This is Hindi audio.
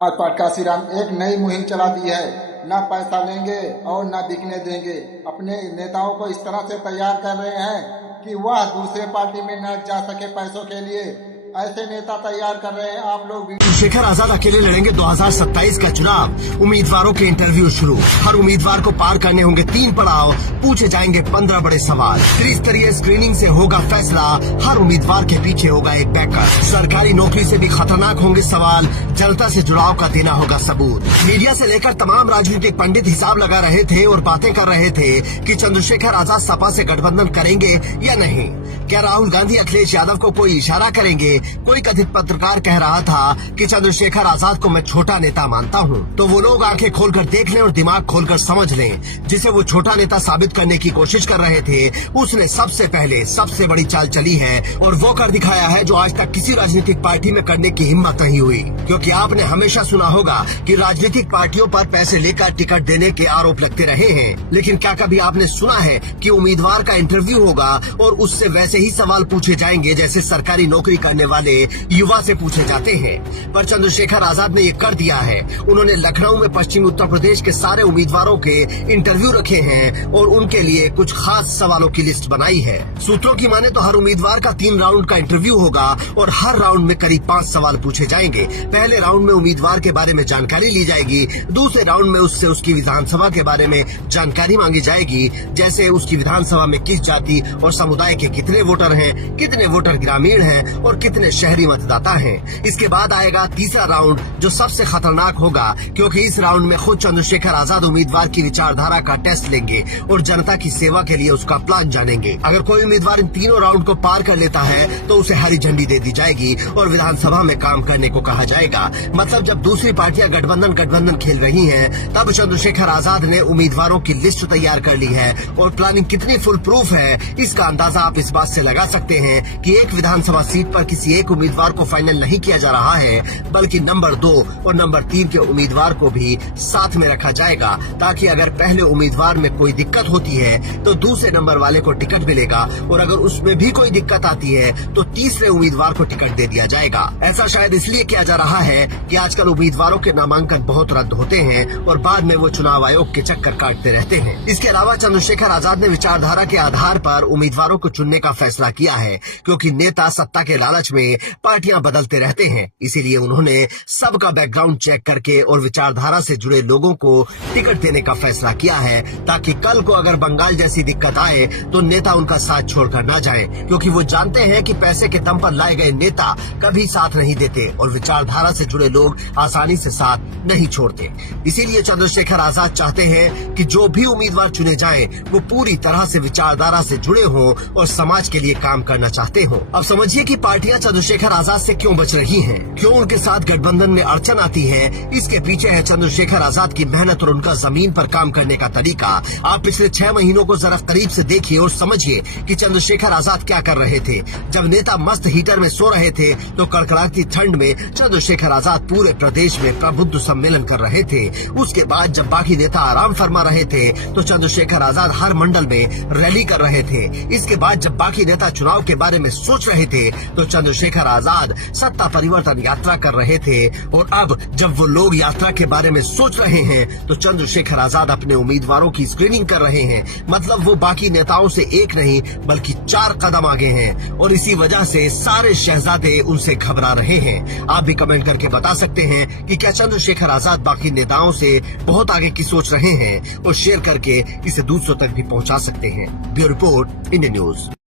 भाजपा का श्रीराम एक नई मुहिम चला दी है। न पैसा लेंगे और न बिकने देंगे। अपने नेताओं को इस तरह से तैयार कर रहे हैं कि वह दूसरे पार्टी में न जा सके पैसों के लिए। ऐसे नेता तैयार कर रहे हैं आप लोग। चंद्रशेखर आजाद अकेले लड़ेंगे 2027 का चुनाव। उम्मीदवारों के इंटरव्यू शुरू। हर उम्मीदवार को पार करने होंगे 3 पड़ाव। पूछे जाएंगे 15 बड़े सवाल। त्रिस्तरीय स्क्रीनिंग से होगा फैसला। हर उम्मीदवार के पीछे होगा एक बैकर। सरकारी नौकरी से भी खतरनाक होंगे सवाल। जनता से जुड़ाव का देना होगा सबूत। मीडिया से लेकर तमाम राजनीतिक पंडित हिसाब लगा रहे थे और बातें कर रहे थे कि चंद्रशेखर आजाद सपा से गठबंधन करेंगे या नहीं। क्या राहुल गांधी अखिलेश यादव को कोई इशारा करेंगे? कोई कथित पत्रकार कह रहा था कि चंद्रशेखर आजाद को मैं छोटा नेता मानता हूं। तो वो लोग आंखें खोलकर देख लें और दिमाग खोलकर समझ लें। जिसे वो छोटा नेता साबित करने की कोशिश कर रहे थे, उसने सबसे पहले सबसे बड़ी चाल चली है और वो कर दिखाया है जो आज तक किसी राजनीतिक पार्टी में करने की हिम्मत नहीं हुई। क्योंकि आपने हमेशा सुना होगा कि राजनीतिक पार्टियों पर पैसे लेकर टिकट देने के आरोप लगते रहे हैं, लेकिन क्या कभी आपने सुना है कि उम्मीदवार का इंटरव्यू होगा और उससे वैसे ही सवाल पूछे जाएंगे जैसे सरकारी नौकरी करने वाले युवा से पूछे जाते हैं? पर चंद्रशेखर आजाद ने ये कर दिया है। उन्होंने लखनऊ में पश्चिमी उत्तर प्रदेश के सारे उम्मीदवारों के इंटरव्यू रखे हैं और उनके लिए कुछ खास सवालों की लिस्ट बनाई है। सूत्रों की माने तो हर उम्मीदवार का 3 राउंड का इंटरव्यू होगा और हर राउंड में करीब 5 सवाल पूछे जाएंगे। पहले राउंड में उम्मीदवार के बारे में जानकारी ली जाएगी। दूसरे राउंड में उससे उसकी विधानसभा के बारे में जानकारी मांगी जाएगी, जैसे उसकी विधानसभा में किस जाति और समुदाय के कितने वोटर हैं, कितने वोटर ग्रामीण हैं और कितने शहरी मतदाता हैं। इसके बाद आएगा तीसरा राउंड जो सबसे खतरनाक होगा, क्योंकि इस राउंड में खुद चंद्रशेखर आजाद उम्मीदवार की विचारधारा का टेस्ट लेंगे और जनता की सेवा के लिए उसका प्लान जानेंगे। अगर कोई उम्मीदवार इन तीनों राउंड को पार कर लेता है तो उसे हरी झंडी दे दी जाएगी और विधानसभा में काम करने को कहा जाएगा। मतलब जब दूसरी पार्टियां गठबंधन खेल रही हैं, तब चंद्रशेखर आजाद ने उम्मीदवारों की लिस्ट तैयार कर ली है और प्लानिंग कितनी फुल प्रूफ है इसका अंदाजा आप इस बात से लगा सकते हैं कि एक विधानसभा सीट पर किसी एक उम्मीदवार को फाइनल नहीं किया जा रहा है, बल्कि नंबर 2 और नंबर 3 के उम्मीदवार को भी साथ में रखा जाएगा, ताकि अगर पहले उम्मीदवार में कोई दिक्कत होती है तो दूसरे नंबर वाले को टिकट मिलेगा और अगर उसमें भी कोई दिक्कत आती है तो तीसरे उम्मीदवार को टिकट दे दिया जाएगा। ऐसा शायद इसलिए किया जा रहा है कि आजकल उम्मीदवारों के नामांकन बहुत रद्द होते हैं और बाद में वो चुनाव आयोग के चक्कर काटते रहते हैं। इसके अलावा चंद्रशेखर आजाद ने विचारधारा के आधार पर उम्मीदवारों को चुनने का फैसला किया है, क्योंकि नेता सत्ता के लालच में पार्टियां बदलते रहते हैं। इसीलिए उन्होंने सबका बैकग्राउंड चेक करके और विचारधारा से जुड़े लोगों को टिकट देने का फैसला किया है, ताकि कल को अगर बंगाल जैसी दिक्कत आए तो नेता उनका साथ छोड़कर न जाए, क्योंकि वो जानते हैं कि पैसे के दम पर लाए गए नेता कभी साथ नहीं देते और विचारधारा से जुड़े लोग आसानी से साथ नहीं छोड़ते। इसीलिए चंद्रशेखर आजाद चाहते हैं कि जो भी उम्मीदवार चुने जाएं, वो पूरी तरह से विचारधारा से जुड़े हों और समाज के लिए काम करना चाहते हों। अब समझिए कि पार्टियां चंद्रशेखर आजाद से क्यों बच रही हैं, क्यों उनके साथ गठबंधन में अड़चन आती है। इसके पीछे है चंद्रशेखर आजाद की मेहनत और उनका जमीन पर काम करने का तरीका। आप पिछले 6 महीनों को जरा करीब से देखिए और समझिए कि चंद्रशेखर आजाद क्या कर रहे थे। जब नेता मस्त हीटर में सो रहे थे तो कड़कड़ाती ठंड में चंद्रशेखर आजाद पूरे प्रदेश में प्रबुद्ध सम्मेलन कर रहे थे। उसके बाद जब बाकी नेता आराम फरमा रहे थे तो चंद्रशेखर आजाद हर मंडल में रैली कर रहे थे। इसके बाद जब बाकी नेता चुनाव के बारे में सोच रहे थे तो चंद्रशेखर आजाद सत्ता परिवर्तन यात्रा कर रहे थे। और अब जब वो लोग यात्रा के बारे में सोच रहे हैं तो चंद्रशेखर आजाद अपने उम्मीदवारों की स्क्रीनिंग कर रहे हैं। मतलब वो बाकी नेताओं से एक नहीं बल्कि 4 कदम आगे हैं और इसी वजह से सारे शहजादे उनसे घबरा रहे हैं। आप भी कमेंट करके बता सकते हैं कि क्या चंद्रशेखर आजाद बाकी नेताओं से बहुत आगे की सोच रहे हैं, और शेयर करके इसे दूसरों तक भी पहुंचा सकते हैं। Bureau report, India news.